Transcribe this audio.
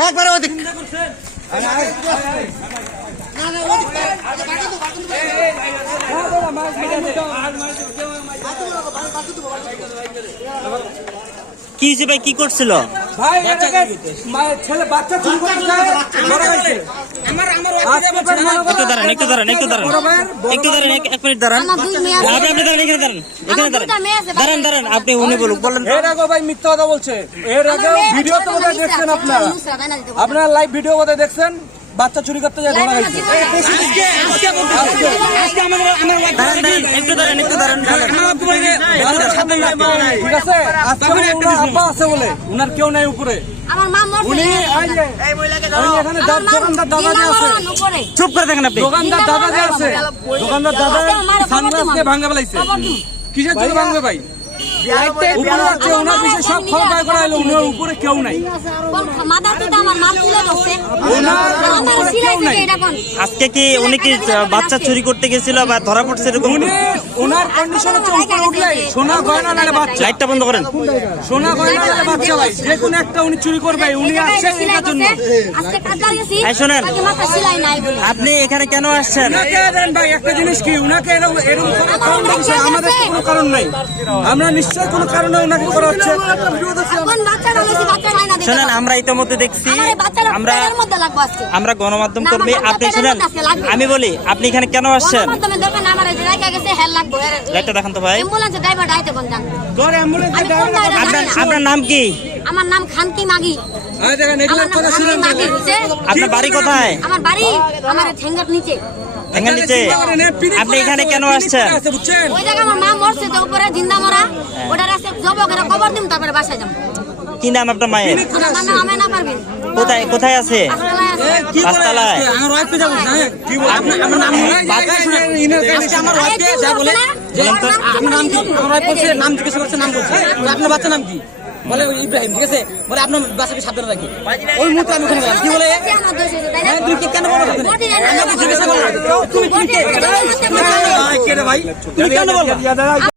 একবার ওদিক কি যে ভাই কি করছিল ভাই ছেলে বাচ্চা চুরি করে একটু দাঁড়ান একটু দাঁড়ান একটু দাঁড়ান একটু দাঁড়ান 1 মিনিট দাঁড়ান আপনি দাঁড়ান এখানে দাঁড়ান এখানে দাঁড়ান দাঁড়ান আপনি উনি বলুন বলেন এর আগে ভাই মিথ্যা কথা বলছে এর আগে ভিডিও তো বোধহয় দেখছেন আপনারা লাইভ ভিডিও বোধহয় দেখছেন বাচ্চা চুরি করতে যায় ধরা গেছে একটু দাঁড়ান একটু দাঁড়ান ঠিক আছে আজকে ওনার আব্বা আছে বলে ওনার কেউ নাই উপরে উনি এখানে দোকানদার দাদা যে আছে চুপ করে দেখেন আপনি দোকানদার দাদা যে আছে দোকানদার দাদা সানগ্লাস দিয়ে ভাঙা ফেলাইছে কিসের জন্য ভাঙবে ভাই উপরে আছে ওনার বিষয়ে সব খবর বাইর করা হলো ওনার উপরে কেউ নাই আজকে কি উনি কি বাচ্চা চুরি করতে গেছিল বা ধরা পড়ছে এরকম ওনার কন্ডিশন হচ্ছে উপরে উঠলেই সোনা গয়না নালে বাচ্চা লাইটটা বন্ধ করেন সোনা গয়না নালে বাচ্চা ভাই যে কোনো একটা উনি চুরি করবে উনি আসছে এটার জন্য শুনেন আপনি এখানে কেন আসছেন ভাই একটা জিনিস কি উনাকে এরকম কারণ বিষয় আমাদের কোনো কারণ নাই আমরা নিশ্চয়ই কোনো কারণে উনাকে করা হচ্ছে শোনেন আমরা ইতিমধ্যে দেখছি আমরা গণমাধ্যম কর্মী আপনি শুনেন আমি বলি আপনি এখানে কেন আসছেন লাইটটা দেখান তো ভাই আপনার নাম কি আমার নাম খানকি মাগি আপনার বাড়ি কোথায় আমার বাড়ি আমার ঠেঙ্গার নিচে আপনি এখানে কেন আসছেন ওই জায়গায় আমার মা মরছে তো উপরে জিন্দা মরা ওটার আছে জব করে কবর দিম তারপরে বাসায় যাব কি নাম আপনার মায়ের আমার নাম আমি না পারবেন কোথায় কোথায় আছে পাঁচতলায় আছে আমার ওয়াইফ কে যাব কি বলে আপনার নাম আজকে আমার ওয়াইফ কে যা বলে আপনার নাম কি আমার ওয়াইফ বলছে নাম জিজ্ঞেস করছে নাম বলছে আপনার বাচ্চার নাম কি বলে ইব্রাহিম ঠিক আছে বলে আপনার বাচ্চাকে সাবধানে রাখি ওই মুহূর্তে আমি ওখানে গেলাম কি বলে তুই কি কেন বলো আমাকে জিজ্ঞাসা করো তুমি কে রে ভাই তুমি কেন বলো